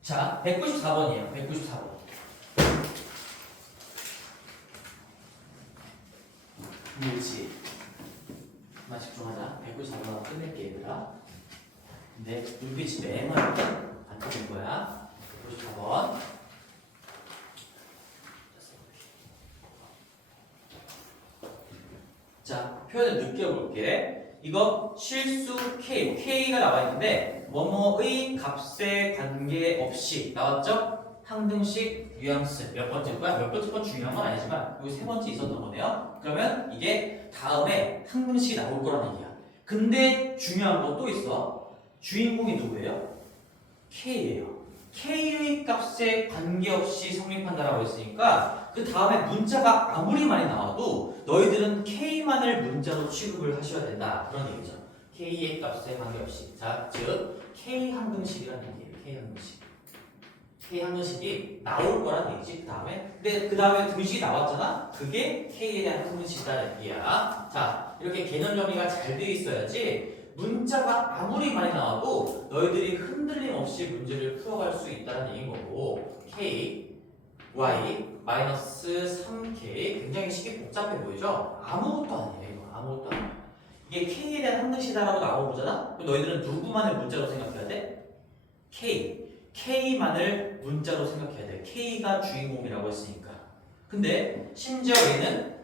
자, 194번이에요. 194번. 그렇지. 나 집중하자. 194번 끝낼게, 얘들아. 근데 눈빛이 매만 안 뜨는 거야. 194번. 자, 표현을 느껴볼게. 이거 실수 K가 나와 있는데 뭐뭐의 값에 관계없이 나왔죠? 항등식 뉘앙스 몇 번째 거야? 몇 번째 건 중요한 건 아니지만 여기 3번째 있었던 거네요. 그러면 이게 다음에 항등식이 나올 거라는 얘기야. 근데 중요한 건 또 있어. 주인공이 누구예요? K예요. K의 값에 관계없이 성립한다라고 했으니까 그 다음에 문자가 아무리 많이 나와도 너희들은 K만을 문자로 취급을 하셔야 된다. 그런 얘기죠. K의 값에 관계없이. 자, 즉 K 항등식이라는 얘기예요. K 항등식. K 항등식이 나올 거란 얘기지. 그 다음에. 근데 그 다음에 등식이 나왔잖아. 그게 K에 대한 항등식이라는 얘기야. 자, 이렇게 개념 정리가 잘 돼 있어야지. 문자가 아무리 많이 나와도 너희들이 흔들림 없이 문제를 풀어갈 수 있다는 얘기인 거고 K, Y, 마이너스 3K 굉장히 식이 복잡해 보이죠? 아무것도 아니에요. 이거 아무것도 아니에요. 이게 K에 대한 항등식이다라고 나오보잖아? 그럼 너희들은 누구만을 문자로 생각해야 돼? K만을 문자로 생각해야 돼. K가 주인공이라고 했으니까. 근데 심지어 얘는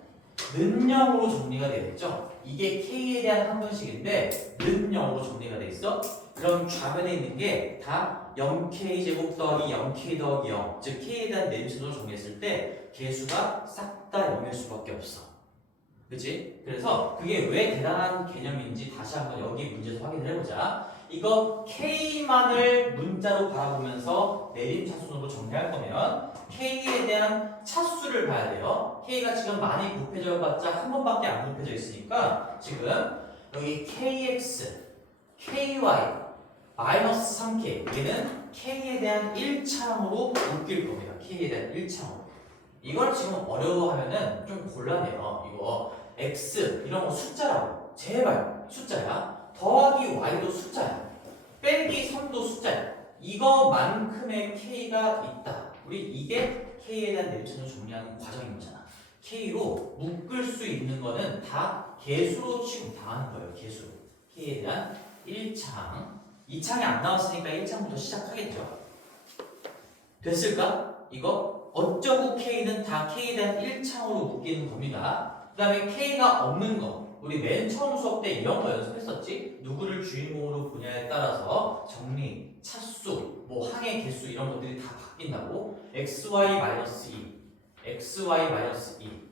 는영으로 정리가 되겠죠? 이게 K에 대한 항등식인데 는영으로 정리가 돼 있어? 그럼 좌변에 있는 게 다 0K 제곱 더하기 0K 더하기 0 즉 K에 대한 내림차순으로 정리했을 때 개수가 싹 다 0일 수밖에 없어. 그치? 그래서 그게 왜 대단한 개념인지 다시 한번 여기 문제에서 확인을 해보자. 이거 K만을 문자로 바라보면서 내림차순으로 정리할 거면 K에 대한 차수를 봐야 돼요. K가 지금 많이 곱해져 봤자 한 번밖에 안 곱해져 있으니까 지금 여기 KX, KY, 마이너스 3K 얘는 K에 대한 1차항으로 묶일 겁니다. K에 대한 1차항으로. 이걸 지금 어려워하면은 좀 곤란해요. 이거 X 이런 거 숫자라고. 제발 숫자야. 더하기 Y도 숫자야. 빼기 3도 숫자야. 이거만큼의 K가 있다. 우리 이게 K에 대한 내림차순을 정리하는 과정인 거잖아. K로 묶을 수 있는 거는 다 개수로 취급당하는 거예요. 개수로. K에 대한 1창. 2창이 안 나왔으니까 1창부터 시작하겠죠. 됐을까? 이거 어쩌고 K는 다 K에 대한 1창으로 묶이는 겁니다. 그 다음에 K가 없는 거. 우리 맨 처음 수업 때 이런 거 연습했었지? 누구를 주인공으로 보냐에 따라서 정리, 차수, 뭐 항의 개수 이런 것들이 다 바뀐다고. XY-2, XY-2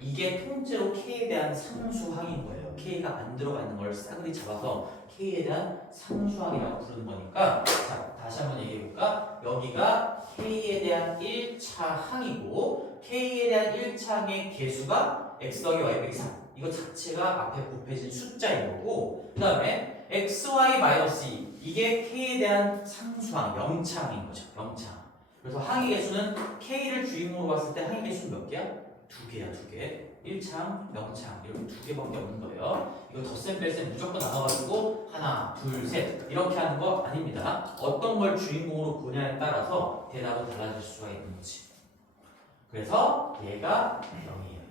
이게 통째로 K에 대한 상수항인 거예요. K가 안 들어가 있는 걸 싸그리 잡아서 K에 대한 상수항이라고 부르는 거니까 자, 다시 한번 얘기해볼까? 여기가 K에 대한 1차 항이고 K에 대한 1차 항의 개수가 x 더하기 y 빼기 3 이거 자체가 앞에 곱해진 숫자인 거고 그 다음에 xy-2 이게 K에 대한 상수항, 영차항인 거죠. 영차항. 그래서 항의 개수는 K를 주인공으로 봤을 때 항의 개수는 몇 개야? 두 개야, 두 개. 1창, 0창 이렇게 두 개밖에 없는 거예요. 이거 덧셈 뺄셈 무조건 나눠가지고 하나, 둘, 셋 이렇게 하는 거 아닙니다. 어떤 걸 주인공으로 보냐에 따라서 대답은 달라질 수가 있는 거지. 그래서 얘가 0이에요.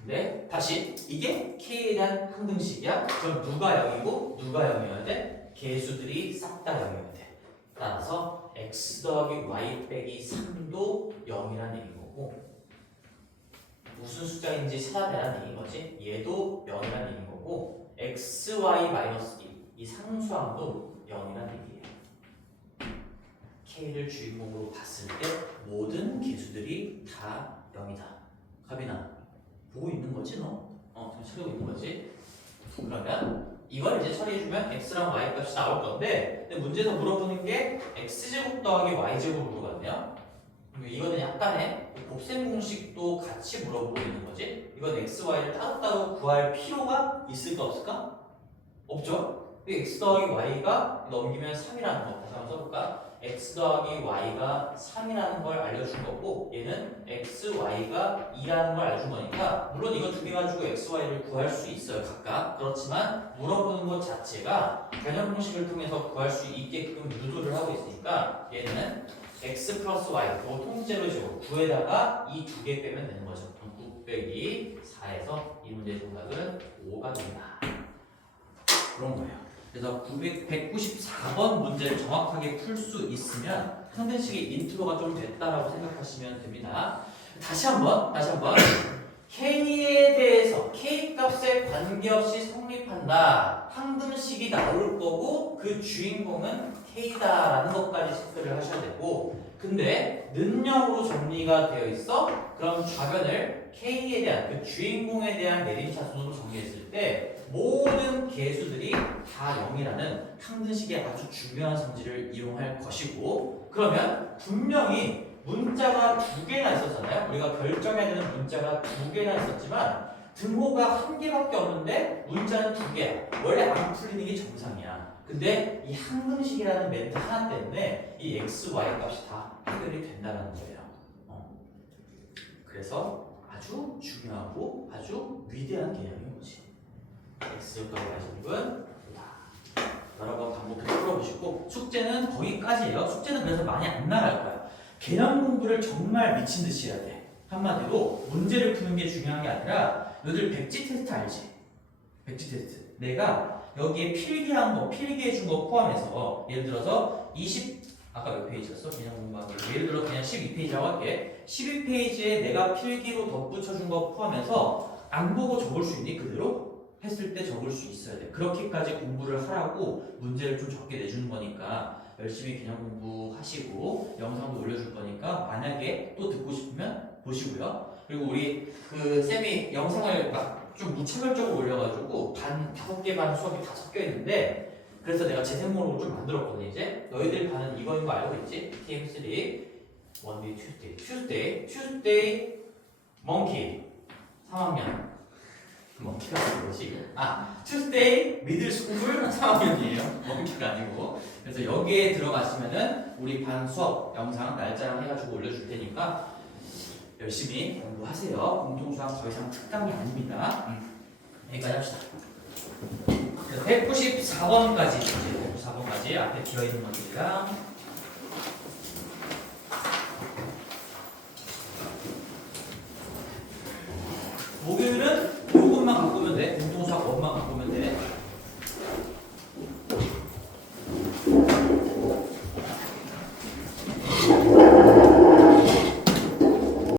근데 다시 이게 K에 대한 항등식이야. 그럼 누가 0이고 누가 0이어야 돼? 개수들이 싹 다 0이어야 돼. 따라서 x 더하기 y 빼기 3도 0이라는 얘기인 거고 무슨 숫자인지 찾아내라는 얘기인 거지. 얘도 0이라는 얘기인 거고 xy-2 이 상수항도 0이라는 얘기예요. K를 주인공으로 봤을 때 모든 개수들이 다 0이다. 가빈아 보고 있는 거지 너? 지금 찾고 있는 거지. 그러면 이걸 이제 처리해주면 x랑 y 값이 나올 건데 근데 문제에서 물어보는 게 x제곱 더하기 y제곱을 물어봤네요. 이거는 약간의 곱셈 공식도 같이 물어보고 있는 거지. 이건 x, y를 따로따로 구할 필요가 있을까 없을까? 없죠? x 더하기 y가 넘기면 3이라는 거 다시 한번 써볼까? x 더하기 y가 3이라는 걸 알려준 거고 얘는 x, y가 2라는 걸 알려준 거니까 물론 이거 두 개 가지고 x, y를 구할 수 있어요 각각. 그렇지만 물어보는 것 자체가 개념 공식을 통해서 구할 수 있게끔 유도를 하고 있으니까 얘는 x 플러스 y 또 통째로 제곱 9에다가 이 두 개 빼면 되는 거죠. 그럼 9 빼기 4에서 이 문제의 정답은 5가 됩니다. 그런 거예요. 그래서 194번 문제를 정확하게 풀 수 있으면 항등식의 인트로가 좀 됐다라고 생각하시면 됩니다. 다시 한번 K에 대해서 K 값에 관계없이 성립한다. 항등식이 나올 거고 그 주인공은 K다라는 것까지 체크를 하셔야 되고 근데 는영으로 정리가 되어 있어? 그럼 좌변을 K에 대한 그 주인공에 대한 내림차순으로 정리했을 때 모든 개수들이 다 0이라는 항등식의 아주 중요한 성질을 이용할 것이고 그러면 분명히 문자가 두 개나 있었잖아요. 우리가 결정해야 되는 문자가 두 개나 있었지만 등호가 한 개밖에 없는데 문자는 두 개야. 원래 안 풀리는 게 정상이야. 근데 이 항등식이라는 멘트 하나 때문에 이 x, y 값이 다 해결이 된다는 거예요. 그래서 아주 중요하고 아주 위대한 개념인 거지. x제곱 더하기 y제곱은 여러 번 반복해서 풀어보시고 숙제는 거기까지예요. 숙제는 그래서 많이 안 나갈 거야. 개념 공부를 정말 미친 듯이 해야 돼. 한마디로 문제를 푸는 게 중요한 게 아니라 너희들 백지 테스트 알지? 백지 테스트. 내가 여기에 필기한 거, 필기해준 거 포함해서 예를 들어서 아까 몇 페이지였어? 개념 공부하기. 예를 들어 그냥 12페이지라고 할게. 12페이지에 내가 필기로 덧붙여준 거 포함해서 안 보고 적을 수 있니? 그대로? 했을 때 적을 수 있어야 돼. 그렇게까지 공부를 하라고 문제를 좀 적게 내주는 거니까 열심히 개념 공부하시고 영상도 올려줄 거니까 만약에 또 듣고 싶으면 보시고요. 그리고 우리 그 쌤이 영상을 막 좀 무차별적으로 올려가지고 반 5개 반 수업이 다 섞여 있는데 그래서 내가 재생목록을 좀 만들었거든. 이제 너희들 반은 이거인 거 알고 있지? TM3 원데이 튜스데이 멍키 3학년 멍키가 뭐지? 튜스데이 미들 스쿨 3학년이에요. 멍키가 아니고. 그래서 여기에 들어가시면은 우리 반 수업 영상 날짜랑 해가지고 올려줄 테니까 열심히 공부하세요. 공통수학 더 이상 특강이 아닙니다. 여기까지 합시다. 그래서 194번까지 앞에 비어있는 것들이랑